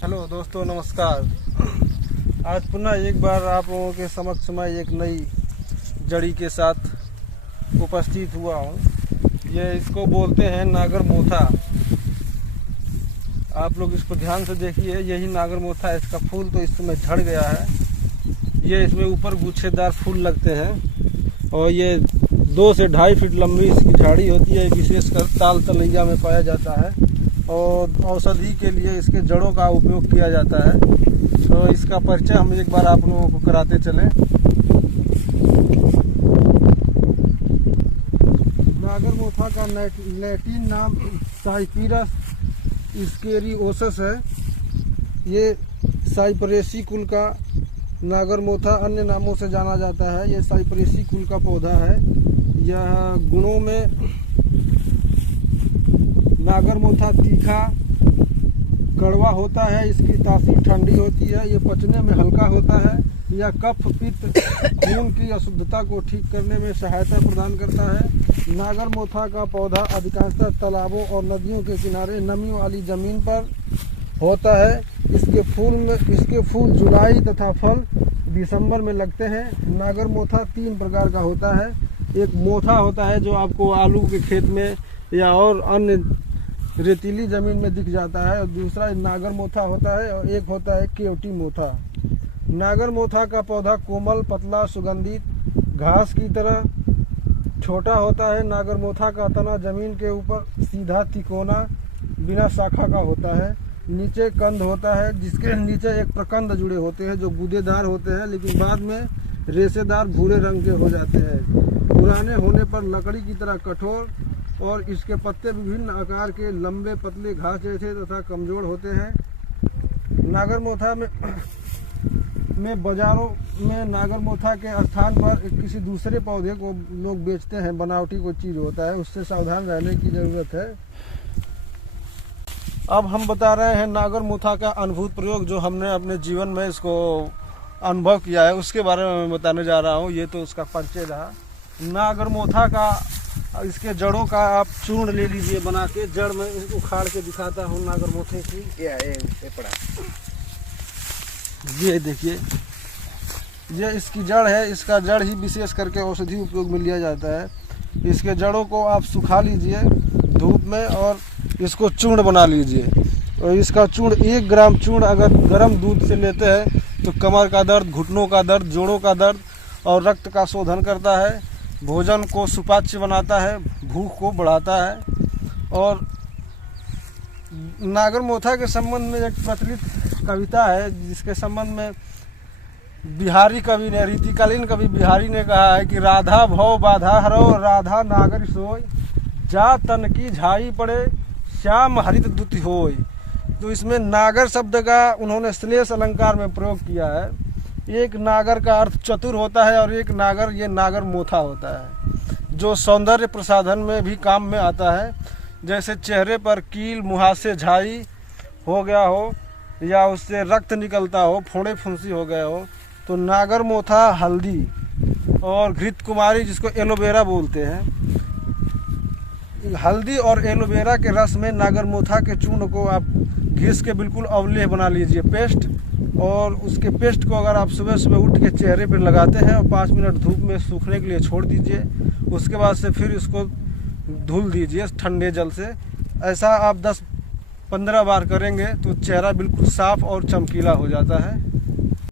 Hello दोस्तों, नमस्कार। आज पुनः एक बार आप लोगों के समक्ष मैं एक नई जड़ी के साथ उपस्थित हुआ हूँ। ये इसको बोलते हैं नागर मोथा। आप लोग इसको ध्यान से देखिए, यही नागर मोथा है। इसका फूल तो इस समय झड़ गया है। ये इसमें ऊपर गुच्छेदार फूल लगते हैं और ये 2 से 2.5 फीट लंबी इसकी झाड़ी होती है। विशेषकर ताल तलैया में पाया जाता है और औषधि के लिए इसके जड़ों का उपयोग किया जाता है। तो इसका परिचय हम एक बार आप लोगों को कराते चलें। नागर मोथा का लैटिन नाम साइपरस स्केरियोसस है। ये साइपरेसी कुल का नागर मोथा अन्य नामों से जाना जाता है। ये साइपरेसी कुल का पौधा है। यह गुणों में नागर मोथा तीखा कड़वा होता है। इसकी तासीर ठंडी होती है। ये पचने में हल्का होता है। यह कफ पित्त खून की अशुद्धता को ठीक करने में सहायता प्रदान करता है। नागर मोथा का पौधा अधिकांशतः तालाबों और नदियों के किनारे नमी वाली जमीन पर होता है। इसके फूल जुलाई तथा फल दिसंबर में लगते हैं। नागर मोथा 3 प्रकार का होता है। एक मोथा होता है जो आपको आलू के खेत में या और अन्य रेतीली जमीन में दिख जाता है, और दूसरा नागर मोथा होता है, और एक होता है केवटी मोथा। नागर मोथा का पौधा कोमल, पतला, सुगंधित घास की तरह छोटा होता है। नागर मोथा का तना जमीन के ऊपर सीधा तिकोना बिना शाखा का होता है। नीचे कंद होता है, जिसके नीचे एक प्रकंद जुड़े होते हैं जो गूदेदार होते हैं, लेकिन बाद में रेशेदार भूरे रंग के हो जाते हैं। पुराने होने पर लकड़ी की तरह कठोर और इसके पत्ते विभिन्न आकार के लंबे पतले घास जैसे तथा कमजोर होते हैं। नागर मोथा में बाजारों में नागर मोथा के स्थान पर किसी दूसरे पौधे को लोग बेचते हैं। बनावटी कोई चीज होता है, उससे सावधान रहने की जरूरत है। अब हम बता रहे हैं नागर मोथा का अनुभूत प्रयोग, जो हमने अपने जीवन में इसको अनुभव किया है, उसके बारे में मैं बताने जा रहा हूँ। ये तो उसका परिचय रहा। नागर मोथा का इसके जड़ों का आप चूर्ण ले लीजिए बना के। जड़ में उखाड़ के दिखाता हूँ नागर मोथे की। ये पड़ा, ये देखिए, ये इसकी जड़ है। इसका जड़ ही विशेष करके औषधि उपयोग में लिया जाता है। इसके जड़ों को आप सुखा लीजिए धूप में और इसको चूर्ण बना लीजिए। और इसका चूर्ण 1 ग्राम चूर्ण अगर गर्म दूध से लेते हैं तो कमर का दर्द, घुटनों का दर्द, जोड़ों का दर्द और रक्त का शोधन करता है। भोजन को सुपाच्य बनाता है, भूख को बढ़ाता है। और नागर मोथा के संबंध में एक प्रचलित कविता है, जिसके संबंध में बिहारी कवि ने, रीतिकालीन कवि बिहारी ने कहा है कि राधा भव बाधा हरो, राधा नागर सोय, जा तन की झाई पड़े, श्याम हरित दुति होय। तो इसमें नागर शब्द का उन्होंने श्लेष अलंकार में प्रयोग किया है। एक नागर का अर्थ चतुर होता है और एक नागर, ये नागर मोथा होता है, जो सौंदर्य प्रसाधन में भी काम में आता है। जैसे चेहरे पर कील, मुहासे, झाई हो गया हो या उससे रक्त निकलता हो, फोड़े फुंसी हो गए हो, तो नागर मोथा हल्दी और घृत कुमारी, जिसको एलोवेरा बोलते हैं, हल्दी और एलोवेरा के रस में नागर मोथा के चूर्ण को आप घिस के बिल्कुल अवलेह बना लीजिए, पेस्ट। और उसके पेस्ट को अगर आप सुबह सुबह उठ के चेहरे पर लगाते हैं और 5 मिनट धूप में सूखने के लिए छोड़ दीजिए, उसके बाद से फिर इसको धुल दीजिए ठंडे जल से। ऐसा आप 10-15 बार करेंगे तो चेहरा बिल्कुल साफ और चमकीला हो जाता है।